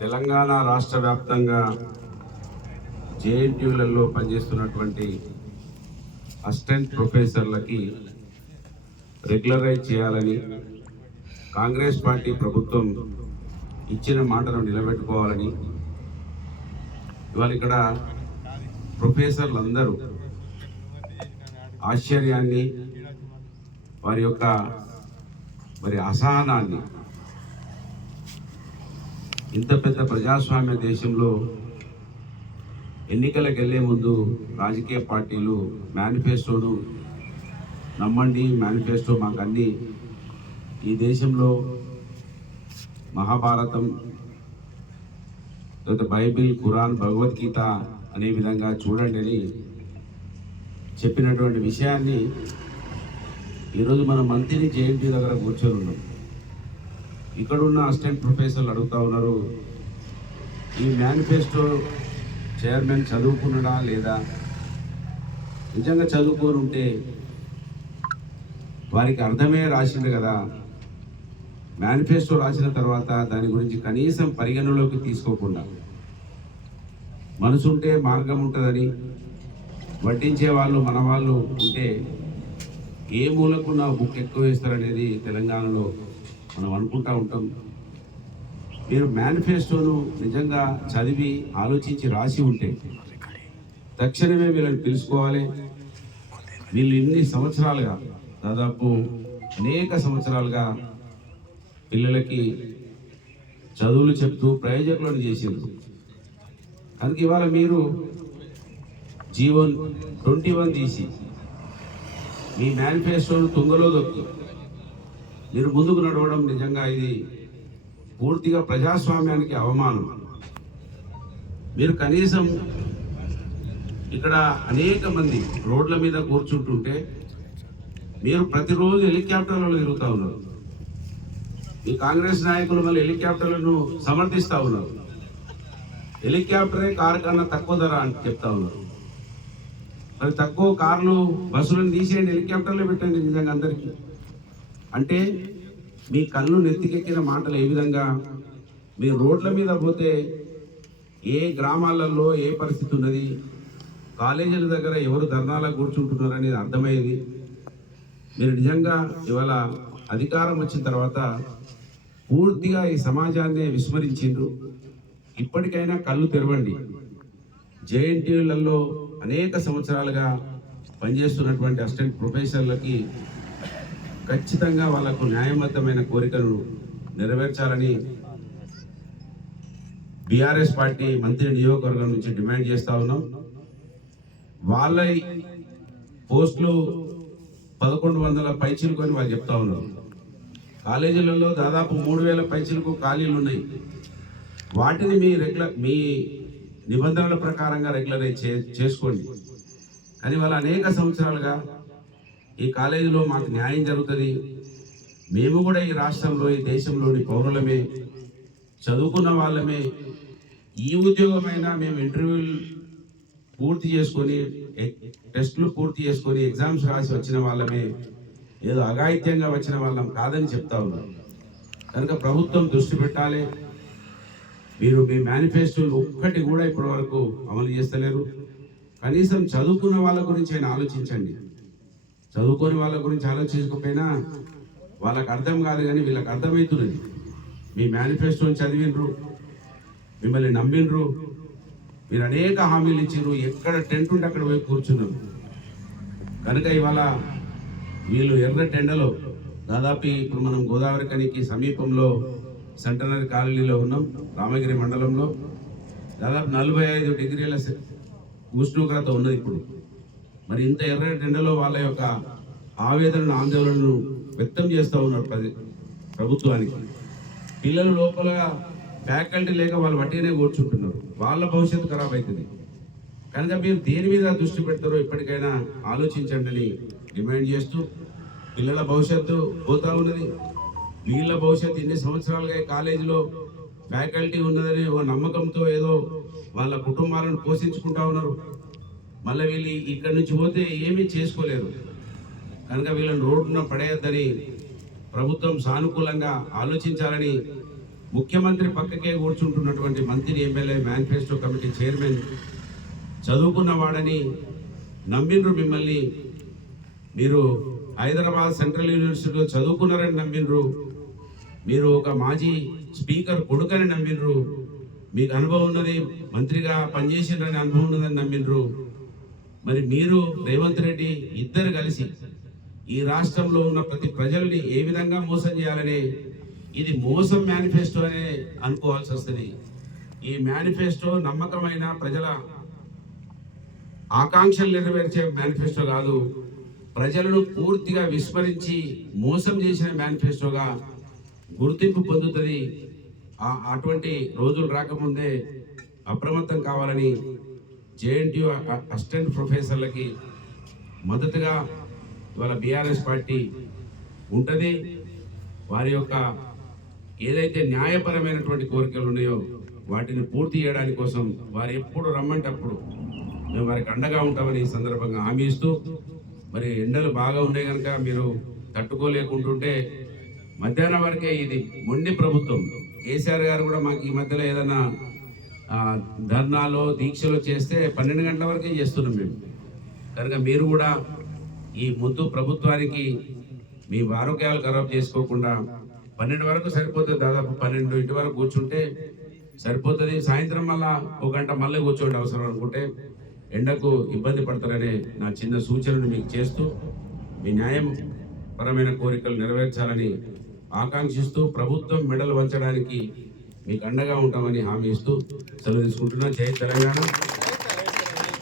తెలంగాణ రాష్ట్ర వ్యాప్తంగా జేఎన్టీయులలో పనిచేస్తున్నటువంటి అసిస్టెంట్ ప్రొఫెసర్లకి రెగ్యులరైజ్ చేయాలని కాంగ్రెస్ పార్టీ ప్రభుత్వం ఇచ్చిన మాటను నిలబెట్టుకోవాలని ఇవాళ ఇక్కడ ప్రొఫెసర్లు అందరూ ఆశ్చర్యాన్ని వారి యొక్క మరి అసహనాన్ని ఇంత పెద్ద ప్రజాస్వామ్య దేశంలో ఎన్నికలకు వెళ్ళే ముందు రాజకీయ పార్టీలు మేనిఫెస్టోను నమ్మండి మేనిఫెస్టో మాకు అన్ని ఈ దేశంలో మహాభారతం తర్వాత బైబిల్ ఖురాన్ భగవద్గీత అనే విధంగా చూడండి అని చెప్పినటువంటి విషయాన్ని ఈరోజు మన మంత్రిని జేఎన్టీ దగ్గర కూర్చొని ఉన్నాం. ఇక్కడ ఉన్న అసిస్టెంట్ ప్రొఫెసర్లు అడుగుతా ఉన్నారు ఈ మేనిఫెస్టో చైర్మన్ చదువుకున్నాడా లేదా? నిజంగా చదువుకొని ఉంటే వారికి అర్థమే రాసింది కదా. మేనిఫెస్టో రాసిన తర్వాత దాని గురించి కనీసం పరిగణలోకి తీసుకోకుండా మనసుంటే మార్గం ఉంటుందని వడ్డించే వాళ్ళు మన వాళ్ళు ఉంటే ఏ మూలకున్న బుక్ ఎక్కువ వేస్తారనేది తెలంగాణలో మనం అనుకుంటా ఉంటాం. మీరు మేనిఫెస్టోను నిజంగా చదివి ఆలోచించి రాసి ఉంటే తక్షణమే వీళ్ళని తెలుసుకోవాలి. వీళ్ళు ఇన్ని సంవత్సరాలుగా దాదాపు అనేక సంవత్సరాలుగా పిల్లలకి చదువులు చెప్తూ ప్రయోజకులను చేసిండ్రు. కనుక ఇవాళ మీరు జీవన్ ట్వంటీ వన్ తీసి మీ మేనిఫెస్టోను తుంగలో దొరుకుతుంది మీరు ముందుకు నడవడం నిజంగా ఇది పూర్తిగా ప్రజాస్వామ్యానికి అవమానం. మీరు కనీసం ఇక్కడ అనేక మంది రోడ్ల మీద కూర్చుంటుంటే మీరు ప్రతిరోజు హెలికాప్టర్లలో తిరుగుతూ ఉన్నారు. ఈ కాంగ్రెస్ నాయకులు మళ్ళీ హెలికాప్టర్లను సమర్థిస్తూ ఉన్నారు. హెలికాప్టరే కారు కన్నా తక్కువ ధర అని చెప్తా ఉన్నారు. మరి తక్కువ కార్లు బస్సులను తీసేయండి హెలికాప్టర్లో పెట్టండి నిజంగా అందరికీ. అంటే మీ కళ్ళు నెత్తికెక్కిన మాటలు ఏ విధంగా? మీ రోడ్ల మీద పోతే ఏ గ్రామాలలో ఏ పరిస్థితి ఉన్నది? కాలేజీల దగ్గర ఎవరు ధర్నాలకు కూర్చుంటున్నారు అనేది అర్థమయ్యేది మీరు నిజంగా ఇవాళ అధికారం వచ్చిన తర్వాత పూర్తిగా ఈ సమాజాన్ని విస్మరించిండ్రు. ఇప్పటికైనా కళ్ళు తెరవండి. జేఎన్టీయులలో అనేక సంవత్సరాలుగా పనిచేస్తున్నటువంటి అసిస్టెంట్ ప్రొఫెసర్లకి ఖచ్చితంగా వాళ్ళకు న్యాయబద్ధమైన కోరికలను నెరవేర్చాలని బీఆర్ఎస్ పార్టీ మంత్రి నియోజకవర్గం నుంచి డిమాండ్ చేస్తా ఉన్నాం. వాళ్ళ పోస్టులు పదకొండు వందల పైచీలకు అని వాళ్ళు చెప్తా ఉన్నారు. కాలేజీలలో దాదాపు మూడు వేల పైచీలకు ఖాళీలు ఉన్నాయి. వాటిని మీ రెగ్యులర్ మీ నిబంధనల ప్రకారంగా రెగ్యులరైజ్ చే చేసుకోండి. కానీ వాళ్ళ అనేక సంవత్సరాలుగా ఈ కాలేజీలో మాకు న్యాయం జరుగుతుంది. మేము కూడా ఈ రాష్ట్రంలో ఈ దేశంలోని పౌరులమే చదువుకున్న వాళ్ళమే. ఈ ఉద్యోగమైనా మేము ఇంటర్వ్యూలు పూర్తి చేసుకొని టెస్టులు పూర్తి చేసుకొని ఎగ్జామ్స్ రాసి వచ్చిన వాళ్ళమే. ఏదో అఘాయిత్యంగా వచ్చిన వాళ్ళం కాదని చెప్తా ఉన్నాం. కనుక ప్రభుత్వం దృష్టి పెట్టాలి. మీరు మీ మేనిఫెస్టోలు ఒక్కటి కూడా ఇప్పటి వరకు అమలు చేస్తలేరు. కనీసం చదువుకున్న వాళ్ళ గురించి అయినా ఆలోచించండి. చదువుకొని వాళ్ళ గురించి ఆలోచించకపోయినా వాళ్ళకి అర్థం కాదు కానీ వీళ్ళకి అర్థమవుతున్నది మీ మేనిఫెస్టోని చదివిండ్రు మిమ్మల్ని నమ్మిండ్రు మీరు అనేక హామీలు ఇచ్చిండ్రు ఎక్కడ టెంట్ ఉంటే అక్కడ పోయి కూర్చున్నారు. కనుక ఇవాళ వీళ్ళు ఎర్ర టెండలో దాదాపు ఇప్పుడు మనం గోదావరి కనికి సమీపంలో సెంటనరీ కాలనీలో ఉన్నాం రామగిరి మండలంలో. దాదాపు నలభై ఐదు డిగ్రీల ఉష్ణోగ్రత ఉన్నది ఇప్పుడు. మరి ఇంత ఎర్ర టెండలో వాళ్ళ యొక్క ఆవేదనను ఆందోళనను వ్యక్తం చేస్తూ ఉన్నారు ప్రతి ప్రభుత్వానికి. పిల్లలు లోపల ఫ్యాకల్టీ లేక వాళ్ళు వట్టిగానే కూర్చుంటున్నారు. వాళ్ళ భవిష్యత్తు ఖరాబ్ అవుతుంది కనుక మీరు దేని మీద దృష్టి పెడతారో ఇప్పటికైనా ఆలోచించండి అని డిమాండ్ చేస్తూ పిల్లల భవిష్యత్తు పోతా ఉన్నది. వీళ్ళ భవిష్యత్తు ఇన్ని సంవత్సరాలుగా కాలేజీలో ఫ్యాకల్టీ ఉన్నదని ఒక నమ్మకంతో ఏదో వాళ్ళ కుటుంబాలను పోషించుకుంటా ఉన్నారు. మళ్ళీ వీళ్ళు ఇక్కడి నుంచి పోతే ఏమీ చేసుకోలేరు. కనుక వీళ్ళని రోడ్డున పడేయద్దని ప్రభుత్వం సానుకూలంగా ఆలోచించాలని ముఖ్యమంత్రి పక్కకే కూర్చుంటున్నటువంటి మంత్రి ఎమ్మెల్యే మేనిఫెస్టో కమిటీ చైర్మన్ చదువుకున్నవాడని నమ్మిండ్రు మిమ్మల్ని. మీరు హైదరాబాద్ సెంట్రల్ యూనివర్సిటీలో చదువుకున్నారని నమ్మిండ్రు. మీరు ఒక మాజీ స్పీకర్ కొడుకని నమ్మిండ్రు. మీకు అనుభవం ఉన్నది మంత్రిగా పనిచేసిండ్రని అనుభవం ఉన్నదని నమ్మిండ్రు. మరి మీరు రేవంత్ రెడ్డి ఇద్దరు కలిసి ఈ రాష్ట్రంలో ఉన్న ప్రతి ప్రజల్ని ఏ విధంగా మోసం చేయాలని ఇది మోసం మేనిఫెస్టో అనే అనుకోవాల్సి వస్తుంది. ఈ మేనిఫెస్టో నమ్మకమైన ప్రజల ఆకాంక్షలు నెరవేర్చే మేనిఫెస్టో కాదు ప్రజలను పూర్తిగా విస్మరించి మోసం చేసిన మేనిఫెస్టోగా గుర్తింపు పొందుతుంది. ఆ- అటువంటి రోజులు రాకముందే అప్రమత్తం కావాలని జేఎన్టీయూ అసిస్టెంట్ ప్రొఫెసర్లకి మద్దతుగా ఇవాళ బీఆర్ఎస్ పార్టీ ఉంటుంది. వారి యొక్క ఏదైతే న్యాయపరమైనటువంటి కోరికలు ఉన్నాయో వాటిని పూర్తి చేయడానికి కోసం వారు ఎప్పుడు రమ్మంటప్పుడు మేము వారికి అండగా ఉంటామని ఈ సందర్భంగా హామీ ఇస్తూ మరి ఎండలు బాగా ఉన్నాయి కనుక మీరు తట్టుకోలేకుంటుంటే మధ్యాహ్నం వరకే ఇది మొండి ప్రభుత్వం. కేసీఆర్ గారు కూడా మాకు ఈ మధ్యలో ఏదైనా ధర్నాలో దీక్షలు చేస్తే పన్నెండు గంటల వరకే చేస్తున్నాం మేము. కనుక మీరు కూడా ఈ ముద్దు ప్రభుత్వానికి మీ ఆరోగ్యాలు ఖరాబ్ చేసుకోకుండా పన్నెండు వరకు సరిపోతుంది దాదాపు పన్నెండు ఇంటి వరకు కూర్చుంటే సరిపోతుంది. సాయంత్రం మళ్ళా ఒక గంట మళ్ళీ కూర్చోండి అవసరం అనుకుంటే ఎండకు ఇబ్బంది పడతారనే నా చిన్న సూచనను మీకు చేస్తూ మీ న్యాయం పరమైన కోరికలు నెరవేర్చాలని ఆకాంక్షిస్తూ ప్రభుత్వం మెడలు వంచడానికి మీకు అండగా ఉంటామని హామీ ఇస్తూ సెలవు తీసుకుంటున్నా. జై తెలంగాణ.